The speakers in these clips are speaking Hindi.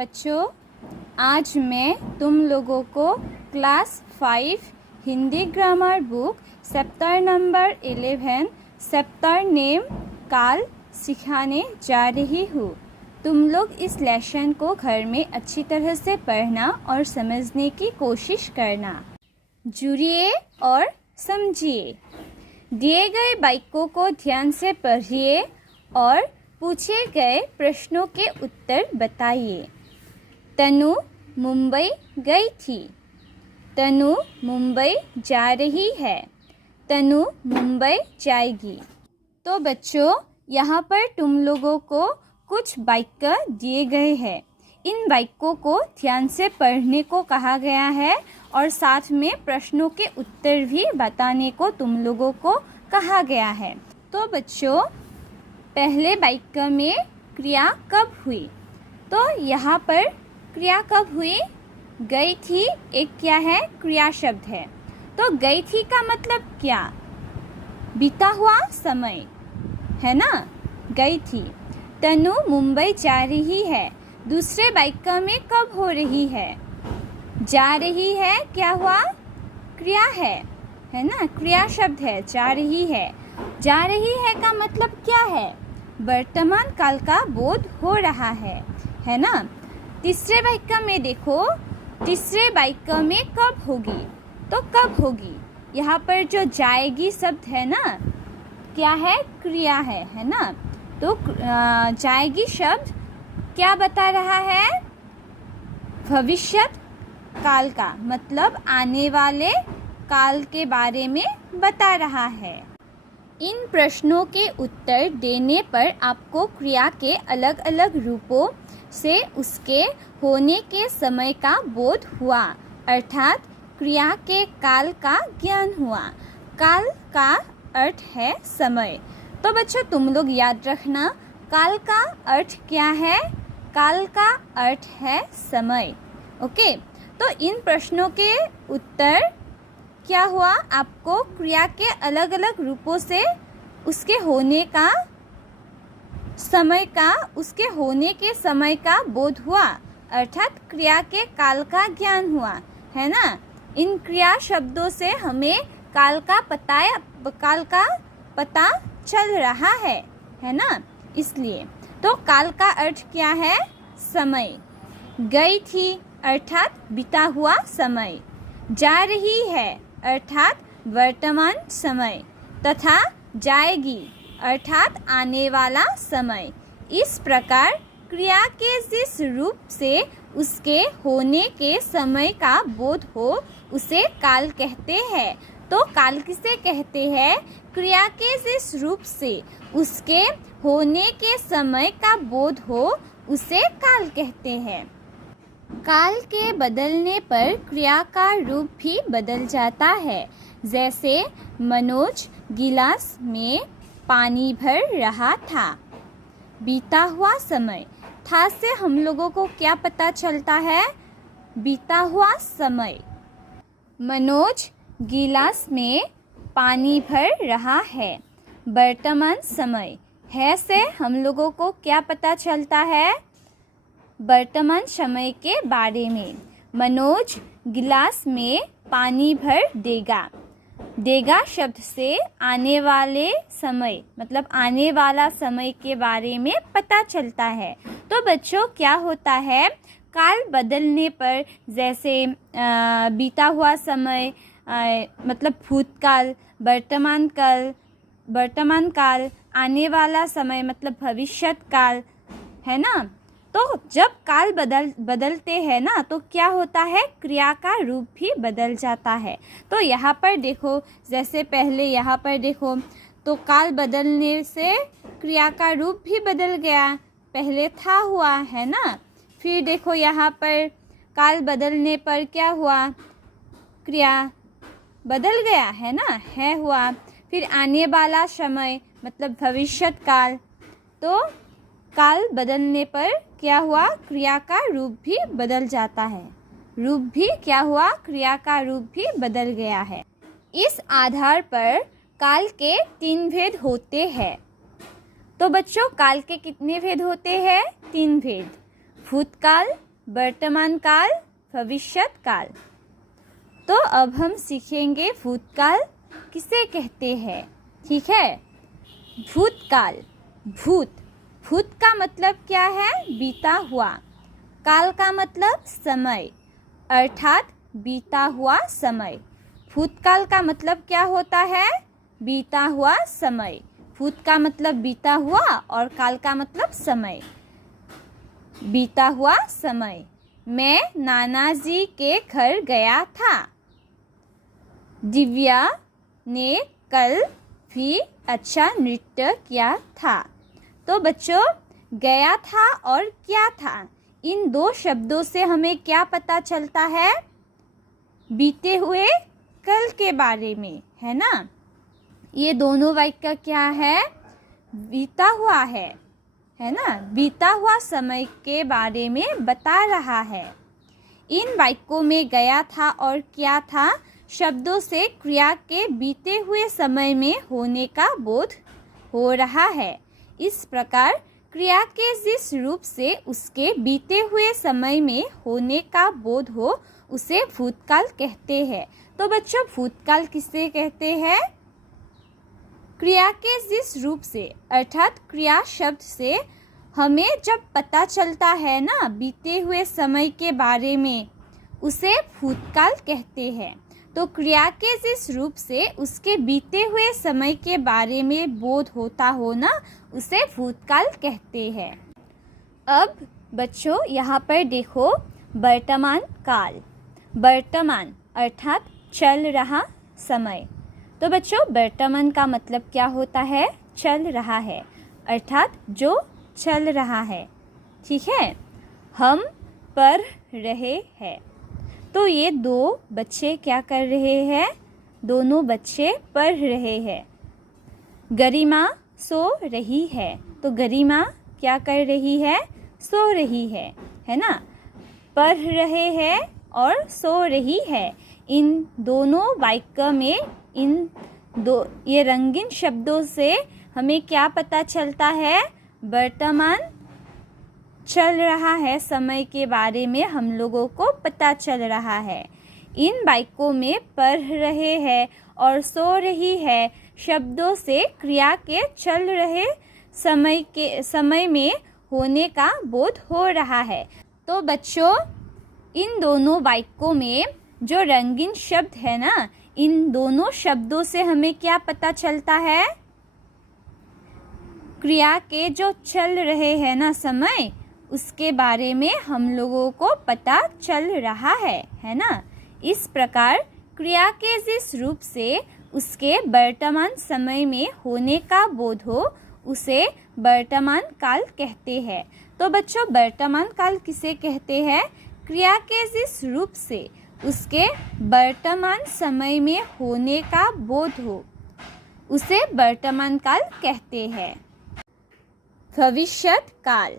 बच्चों, आज मैं तुम लोगों को class 5 Hindi grammar book chapter number 11 chapter name काल सिखाने जा रही हूँ। तुम लोग इस लेसन को घर में अच्छी तरह से पढ़ना और समझने की कोशिश करना। जुड़िए और समझिए। दिए गए वाक्यों को ध्यान से पढ़िए और पूछे गए प्रश्नों के उत्तर बताइए। तनु मुंबई गई थी। तनु मुंबई जा रही है। तनु मुंबई जाएगी। तो बच्चों, यहाँ पर तुम लोगों को कुछ वाक्य दिए गए हैं। इन वाक्यों को ध्यान से पढ़ने को कहा गया है और साथ में प्रश्नों के उत्तर भी बताने को तुम लोगों को कहा गया है। तो बच्चों, पहले वाक्य में क्रिया कब हुई? तो यहाँ पर क्रिया कब हुई? गई थी एक क्या है? क्रिया शब्द है। तो गई थी का मतलब क्या? बीता हुआ समय है ना, गई थी। तनु मुंबई जा रही है। दूसरे वाक्य में कब हो रही है? जा रही है क्या हुआ? क्रिया है ना, क्रिया शब्द है, जा रही है। जा रही है का मतलब क्या है? वर्तमान काल का बोध हो रहा है ना। तीसरे वाक्य में देखो, तीसरे वाक्य में कब होगी? तो कब होगी? यहाँ पर जो जाएगी शब्द है ना, क्या है? क्रिया है ना। तो जाएगी शब्द क्या बता रहा है? भविष्य काल का, मतलब आने वाले काल के बारे में बता रहा है। इन प्रश्नों के उत्तर देने पर आपको क्रिया के अलग अलग रूपों से उसके होने के समय का बोध हुआ, अर्थात क्रिया के काल का ज्ञान हुआ। काल का अर्थ है समय। तो बच्चों, तुम लोग याद रखना, काल का अर्थ क्या है? काल का अर्थ है समय। ओके, तो इन प्रश्नों के उत्तर क्या हुआ? आपको क्रिया के अलग अलग रूपों से उसके होने का समय का, उसके होने के समय का बोध हुआ, अर्थात क्रिया के काल का ज्ञान हुआ, है ना। इन क्रिया शब्दों से हमें काल का पता चल रहा है ना। इसलिए तो काल का अर्थ क्या है? समय। गई थी अर्थात बीता हुआ समय। जा रही है अर्थात वर्तमान समय, तथा जाएगी अर्थात आने वाला समय। इस प्रकार क्रिया के जिस रूप से उसके होने के समय का बोध हो उसे काल कहते हैं। तो काल किसे कहते हैं? क्रिया के जिस रूप से उसके होने के समय का बोध हो उसे काल कहते हैं। काल के बदलने पर क्रिया का रूप भी बदल जाता है। जैसे मनोज गिलास में पानी भर रहा था। बीता हुआ समय। था से हम लोगों को क्या पता चलता है? बीता हुआ समय। मनोज गिलास में पानी भर रहा है। वर्तमान समय। है से हम लोगों को क्या पता चलता है? वर्तमान समय के बारे में। मनोज गिलास में पानी भर देगा। देगा शब्द से आने वाले समय, मतलब आने वाला समय के बारे में पता चलता है। तो बच्चों, क्या होता है? काल बदलने पर, जैसे बीता हुआ समय मतलब भूतकाल, वर्तमान काल, आने वाला समय मतलब भविष्य काल, है ना। तो जब काल बदलते हैं ना, तो क्या होता है? क्रिया का रूप भी बदल जाता है। तो यहाँ पर देखो, जैसे पहले यहाँ पर देखो, तो काल बदलने से क्रिया का रूप भी बदल गया। पहले था हुआ, है ना। फिर देखो यहाँ पर काल बदलने पर क्या हुआ? क्रिया बदल गया, है ना, है हुआ। फिर आने वाला समय मतलब भविष्य काल, तो काल बदलने पर क्या हुआ? क्रिया का रूप भी बदल जाता है। रूप भी क्या हुआ? क्रिया का रूप भी बदल गया है। इस आधार पर काल के 3 भेद होते हैं। तो बच्चों, काल के कितने भेद होते हैं? 3 भेद। भूतकाल, वर्तमान काल, भविष्यत काल। तो अब हम सीखेंगे भूतकाल किसे कहते हैं। ठीक है, भूतकाल। भूत का मतलब क्या है? बीता हुआ। काल का मतलब समय, अर्थात बीता हुआ समय। भूतकाल का मतलब क्या होता है? बीता हुआ समय। भूत का मतलब बीता हुआ और काल का मतलब समय। बीता हुआ समय। मैं नाना जी के घर गया था। दिव्या ने कल भी अच्छा नृत्य किया था। तो बच्चों, गया था और क्या था, इन दो शब्दों से हमें क्या पता चलता है? बीते हुए कल के बारे में, है ना। ये दोनों वाक्य क्या है? बीता हुआ है ना, बीता हुआ समय के बारे में बता रहा है। इन वाक्यों में गया था और क्या था शब्दों से क्रिया के बीते हुए समय में होने का बोध हो रहा है। इस प्रकार क्रिया के जिस रूप से उसके बीते हुए समय में होने का बोध हो उसे भूतकाल कहते हैं। तो बच्चों, भूतकाल किसे कहते हैं? क्रिया के जिस रूप से, अर्थात क्रिया शब्द से हमें जब पता चलता है ना बीते हुए समय के बारे में, उसे भूतकाल कहते हैं। तो क्रिया के जिस रूप से उसके बीते हुए समय के बारे में बोध होता हो ना, उसे भूतकाल कहते हैं। अब बच्चों यहाँ पर देखो, वर्तमान काल। वर्तमान अर्थात चल रहा समय। तो बच्चों, वर्तमान का मतलब क्या होता है? चल रहा है, अर्थात जो चल रहा है। ठीक है, हम पढ़ रहे हैं। तो ये दो बच्चे क्या कर रहे हैं? दोनों बच्चे पढ़ रहे हैं। गरिमा सो रही है। तो गरिमा क्या कर रही है? सो रही है ना। पढ़ रहे हैं और सो रही है, इन दोनों वाक्य में ये रंगीन शब्दों से हमें क्या पता चलता है? वर्तमान चल रहा है समय के बारे में हम लोगों को पता चल रहा है। इन वाक्यों में पढ़ रहे हैं और सो रही है शब्दों से क्रिया के चल रहे समय में होने का बोध हो रहा है। तो बच्चों, इन दोनों वाक्यों में जो रंगीन शब्द है ना, इन दोनों शब्दों से हमें क्या पता चलता है? क्रिया के जो चल रहे हैं ना समय, उसके बारे में हम लोगों को पता चल रहा है ना। इस प्रकार क्रिया के जिस रूप से उसके वर्तमान समय में होने का बोध हो उसे वर्तमान काल कहते हैं। तो बच्चों, वर्तमान काल किसे कहते हैं? क्रिया के जिस रूप से उसके वर्तमान समय में होने का बोध हो उसे वर्तमान काल कहते हैं। भविष्यत काल।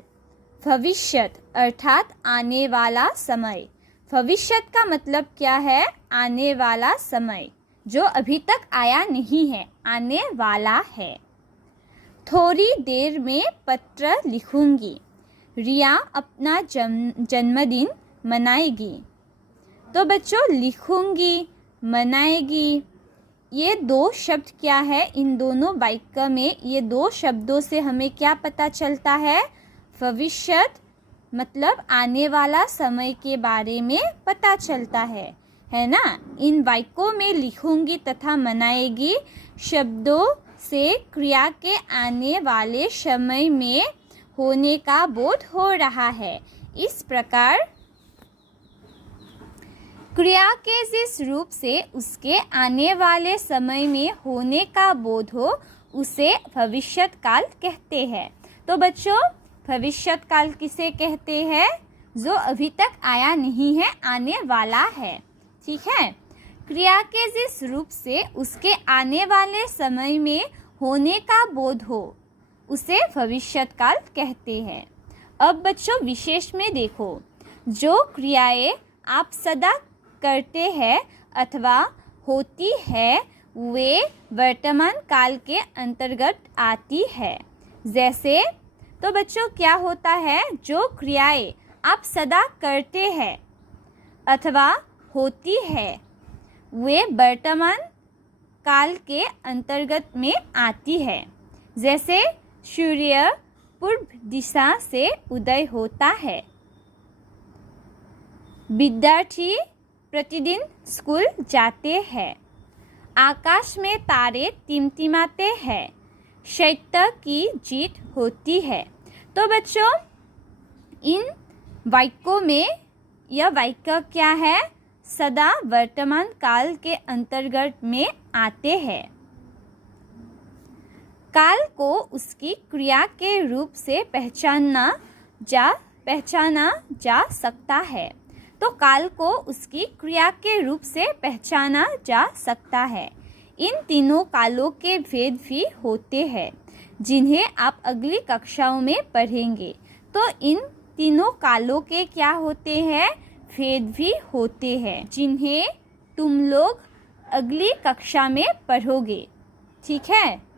भविष्यत अर्थात आने वाला समय। भविष्यत का मतलब क्या है? आने वाला समय, जो अभी तक आया नहीं है, आने वाला है। थोड़ी देर में पत्र लिखूंगी। रिया अपना जन्मदिन मनाएगी। तो बच्चों, लिखूंगी, मनाएगी, ये दो शब्द क्या है? इन दोनों वाक्य में ये दो शब्दों से हमें क्या पता चलता है? भविष्यत मतलब आने वाला समय के बारे में पता चलता है ना। इन वाक्यों में लिखूंगी तथा मनाएगी शब्दों से क्रिया के आने वाले समय में होने का बोध हो रहा है। इस प्रकार क्रिया के जिस रूप से उसके आने वाले समय में होने का बोध हो उसे भविष्यत काल कहते हैं। तो बच्चों, भविष्यत काल किसे कहते हैं? जो अभी तक आया नहीं है, आने वाला है। ठीक है, क्रिया के जिस रूप से उसके आने वाले समय में होने का बोध हो उसे भविष्यत काल कहते हैं। अब बच्चों, विशेष में देखो, जो क्रियाएं आप सदा करते हैं अथवा होती है वे वर्तमान काल के अंतर्गत आती है। जैसे, तो बच्चों क्या होता है? जो क्रियाएं आप सदा करते हैं अथवा होती है, वे वर्तमान काल के अंतर्गत में आती है। जैसे सूर्य पूर्व दिशा से उदय होता है। विद्यार्थी प्रतिदिन स्कूल जाते हैं। आकाश में तारे टिमटिमाते हैं। सत्य की जीत होती है। तो बच्चों, इन वाक्यों में यह वाक्य क्या है? सदा वर्तमान काल के अंतर्गत में आते हैं। काल को उसकी क्रिया के रूप से पहचाना जा सकता है। तो काल को उसकी क्रिया के रूप से पहचाना जा सकता है। इन तीनों कालों के भेद भी होते हैं, जिन्हें आप अगली कक्षाओं में पढ़ेंगे। तो इन तीनों कालों के क्या होते हैं? भेद भी होते हैं, जिन्हें तुम लोग अगली कक्षा में पढ़ोगे। ठीक है।